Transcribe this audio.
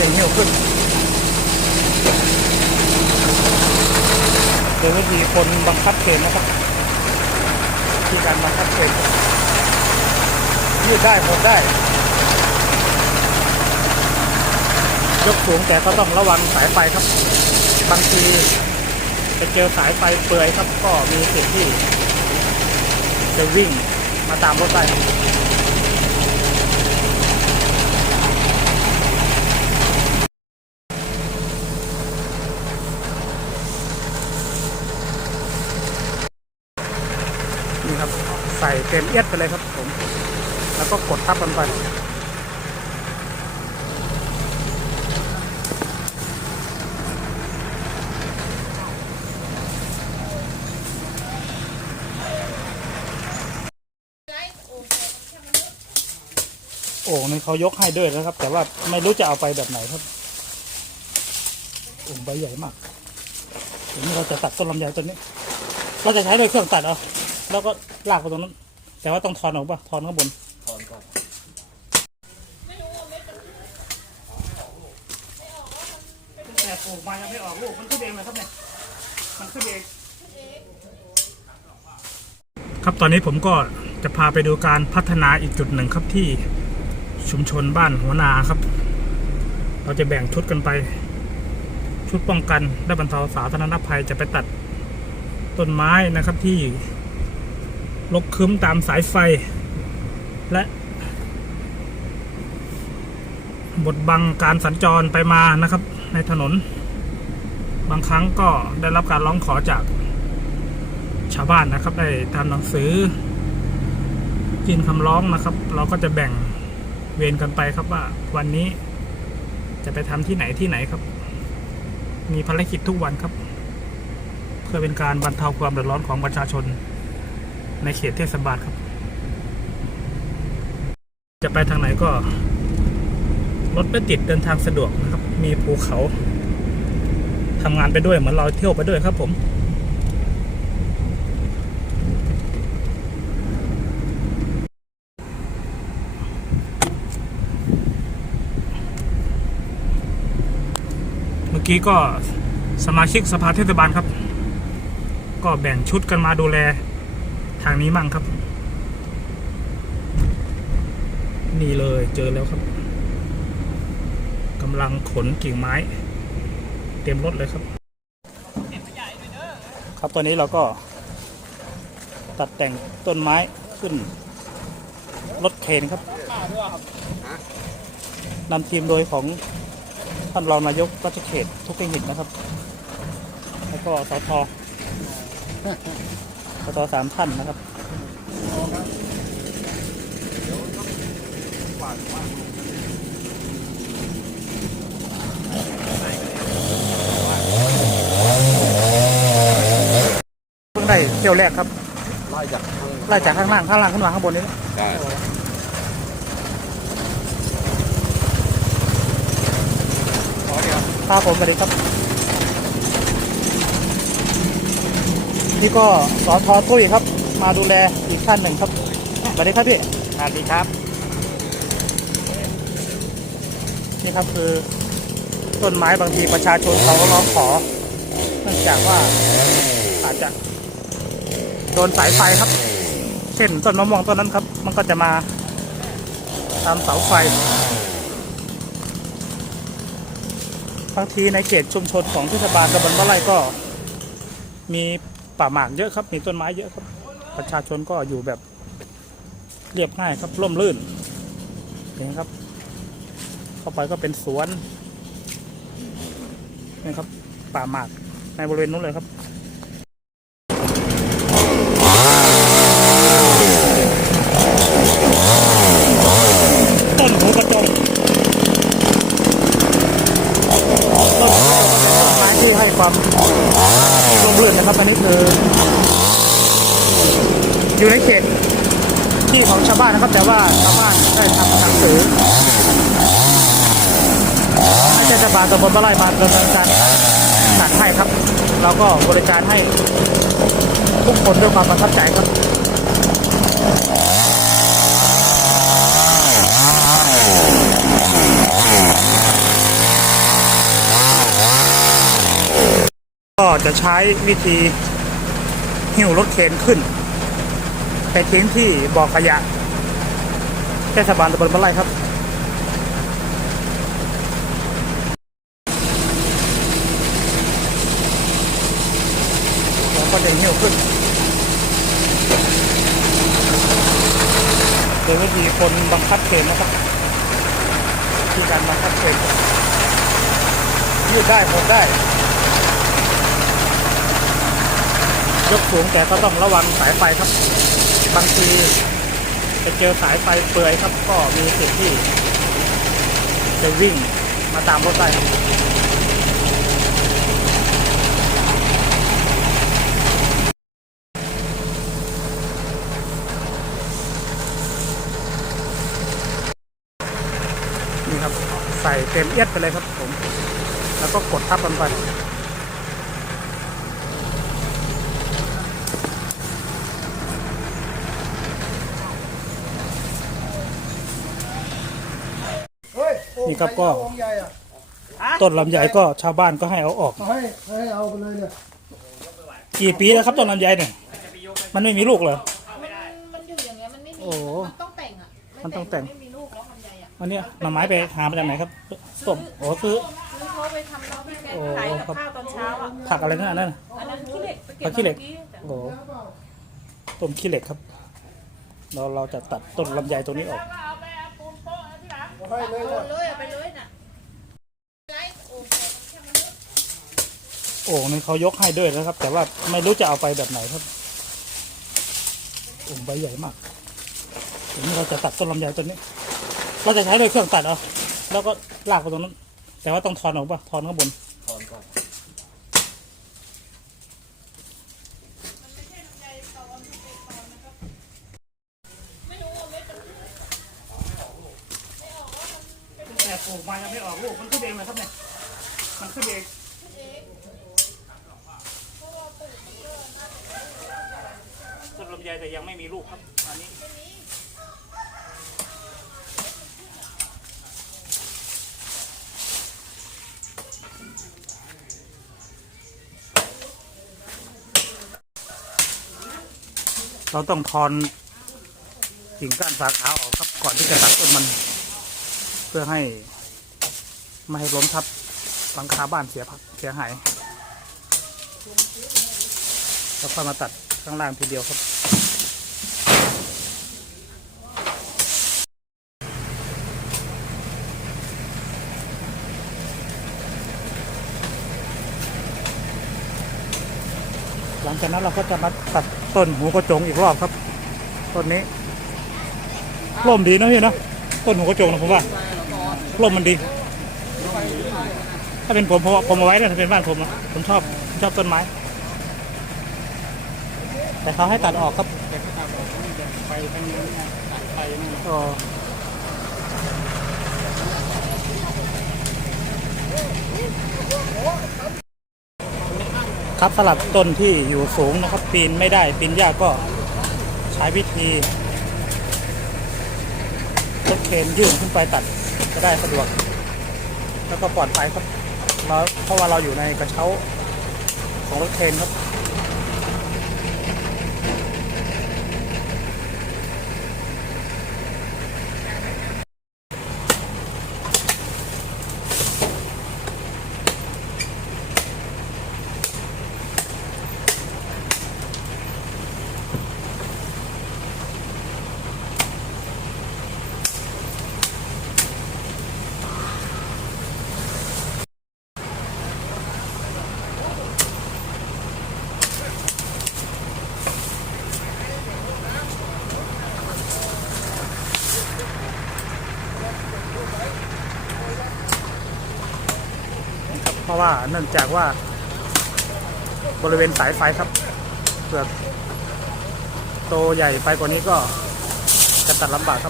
จะเหี่ยวขึ้นโดยวิธีคนบังคับเขนนะครับวิธีการบังคับเขนยืดได้หมดได้ ยกสูงแต่ก็ต้องระวังสายไฟครับ บางทีไปเจอสายไฟเปื่อยครับ ก็มีสิทธิ์ที่ จะวิ่งมาตามรถได้ นี่ครับ ใส่เต็มเอียดไปเลยครับผม แล้วก็กดทับมันไปโอ่งนี่เขายกให้ด้วยนะครับ แต่ว่าไม่รู้จะเอาไปแบบไหนครับโอ่งใบใหญ่มากทีนี้เราจะตัดต้นลำไยต้นนี้ เราจะใช้ด้วยเครื่องตัดเอา แล้วก็ลากไปตรงนั้น แต่ว่าต้องทอนออกป่ะทอนข้างบนแต่ปลูกมายังไม่ออกลูกมันขึ้นเองเลยครับเนี่ยมันขึ้นเองครับตอนนี้ผมก็จะพาไปดูการพัฒนาอีกจุดหนึ่งครับที่ชุมชนบ้านหัวนาครับ เราจะแบ่งชุดกันไป ชุดป้องกันและบรรเทาสาธารณภัยจะไปตัดต้นไม้นะครับที่ ลกคึ้มตามสายไฟ และบดบังการสัญจรไปมานะครับ ในถนน บางครั้งก็ได้รับการร้องขอจากชาวบ้านนะครับ ได้ทำหนังสือยื่นคำร้องนะครับ เราก็จะแบ่งเวรกันไปครับว่า วันนี้จะไปทำที่ไหนที่ไหนครับ มีภารกิจทุกวันครับ เพื่อเป็นการบรรเทาความเดือดร้อนของประชาชน ในเขตเทศบาลครับ จะไปทางไหนก็ รถไม่ติดเดินทางสะดวกนะครับ มีภูเขาทำงานไปด้วยเหมือนเราเที่ยวไปด้วยครับผมเมื่อกี้ก็สมาชิกสภาเทศบาลครับ ก็แบ่งชุดกันมาดูแล ทางนี้มั่งครับ นี่เลยเจอแล้วครับกำลังขนกิ่งไม้ เต็มรถเลยครับ ครับตอนนี้เราก็ตัดแต่งต้นไม้ขึ้น รถเคนครับนำทีมโดยของท่านรองนายกรัชเขตทุกเทคนิคนะครับ แล้วก็สท สทสามท่านนะครับเพิ่งได้เที่ยวแรกครับไล่จากข้างไล่จากข้างล่างข้างล่างขึ้นมาข้างบนนี้ได้ครับผมสวัสดีครับ นี่ก็สอทอตุ้ยครับ มาดูแลอีกท่านหนึ่งครับสวัสดีครับพี่สวัสดีครับ นี่ครับคือต้นไม้บางทีประชาชนเขาร้องขอเนื่องจากว่าอาจจะโดนสายไฟครับ เช่นต้นมะม่วงต้นนั้นครับ มันก็จะมาตามเสาไฟบางทีในเขตชุมชนของเทศบาลตำบลบ้านไร่ก็มี ป่าหมากเยอะครับ มีต้นไม้เยอะครับ ประชาชนก็อยู่แบบเรียบง่ายครับร่มรื่นเห็นครับ เข้าไปก็เป็นสวนนี่ครับ ป่าหมากในบริเวณนู้นเลยครับ ต้นหูกระจง ต้นไม้ที่ให้ ความร่มรื่นนะครับอันนี้คือ อยู่ในเขตที่ของชาวบ้านนะครับ แต่ว่าชาวบ้านได้ทำหนังสือให้เทศบาลตำบลบ้านไร่มาดำเนินการตัดให้ครับ เราก็บริการให้ทุกคนด้วยความประทับใจครับ จะใช้วิธีหิ้วรถเคนขึ้น ไปทิ้งที่บ่อขยะเทศบาลตำบลบ้านไร่ครับเราก็จะหิ้วขึ้นโดยวิธีคนบังคับเคนนะครับวิธีการบังคับเคนยืดได้หดได้ ยกสูงแต่ก็ต้องระวังสายไฟครับ บางทีไปเจอสายไฟเปื่อยครับ ก็มีสิทธิ์ที่จะวิ่งมาตามรถได้นี่ครับ ใส่เต็มเอียดไปเลยครับผม แล้วก็กดทับมันไป เฮ้ยโอ่ง นี่ครับก็ใโอ่งใหญ่อะต้นลำไยก็ชาวบ้านก็ให้เอาออก เอาให้ให้เอาไปเลยเนี่ยกี่ปีแล้วครับต้นลำไยเนี่ยมันไม่มีลูกเหรอ มันมันอยู่อย่างเงี้ยมันไม่มี โอ้มันต้องแต่งอะไมันต้องแต่ง ไม่มีลูกแล้วลำไยอะอันเนี้ยหน่อไม้ไปหามาจากไหนครับต้มโอ้ซื้อคือเขาไปทำน้ำพริกแกงโอ้ ขายครักับบข้าวตอนเช้าอะ ผักอะไรนั่นน่ะอันนั้นขี้เหล็กไปเก็ผับกขี้เหล็กมื่อแต่โอ้ต้มขี้เหล็กครับ เราเราจะตัดต้นลำไยตรงนี้ออก เอา ให้เลยโอเนี่ยเลยเอาไปเลยน่ะไรโอ้โหมันแค่มันลึกโอ่งนี่เขายกให้ด้วยนะครับ แต่ว่าไม่รู้จะเอาไปแบบไหนครับโอ่งใบใหญ่มากทีนี้เราจะตัดต้นลำไยต้นนี้ เราจะใช้ด้วยเครื่องตัดเอาแล้วก็ลากไปตรงนั้น แต่ว่าต้องทอนออกป่ะทอนข้างบนแต่ปลูกมายังไม่ออกลูกมันขึ้นเองเลยครับเนี่ยมันขึ้นเอง ต้นลำไยแต่ยังไม่มีลูกครับอันนี้เราต้องทอนกิ่งก้านสาขาออกครับก่อนที่จะตัดต้นมัน เพื่อให้ ไม่ให้ล้มทับ หลังคาบ้านเสียพักเสียหายแล้วค่อยมาตัดข้างล่างทีเดียวครับ หลังจากนั้นเราก็จะมาตัดต้นหูกระจงอีกรอบครับต้นนี้ร่มดีนะพี่นะต้นหูกระจงนะผมว่าร่มมันดี ถ้าเป็นผมผมผมเอาไว้นะถ้าเป็นบ้านผมนะผมชอบผมชอบต้นไม้ แต่เขาให้ตัดออกครับอ๋อครับสลับต้นที่อยู่สูงนะครับ ปีนไม่ได้ปีนยากก็ใช้วิธีรถเคนยื่นขึ้นไปตัดก็ได้สะดวก แล้วก็ปลอดภัยครับ เราเพราะว่าเราอยู่ในกระเช้าของรถเคนครับ ราะว่าเนื่องจากว่าบริเวณสายไฟครับเกิดโตใหญ่ไปกว่านี้ก็จะตัดลำบากครับ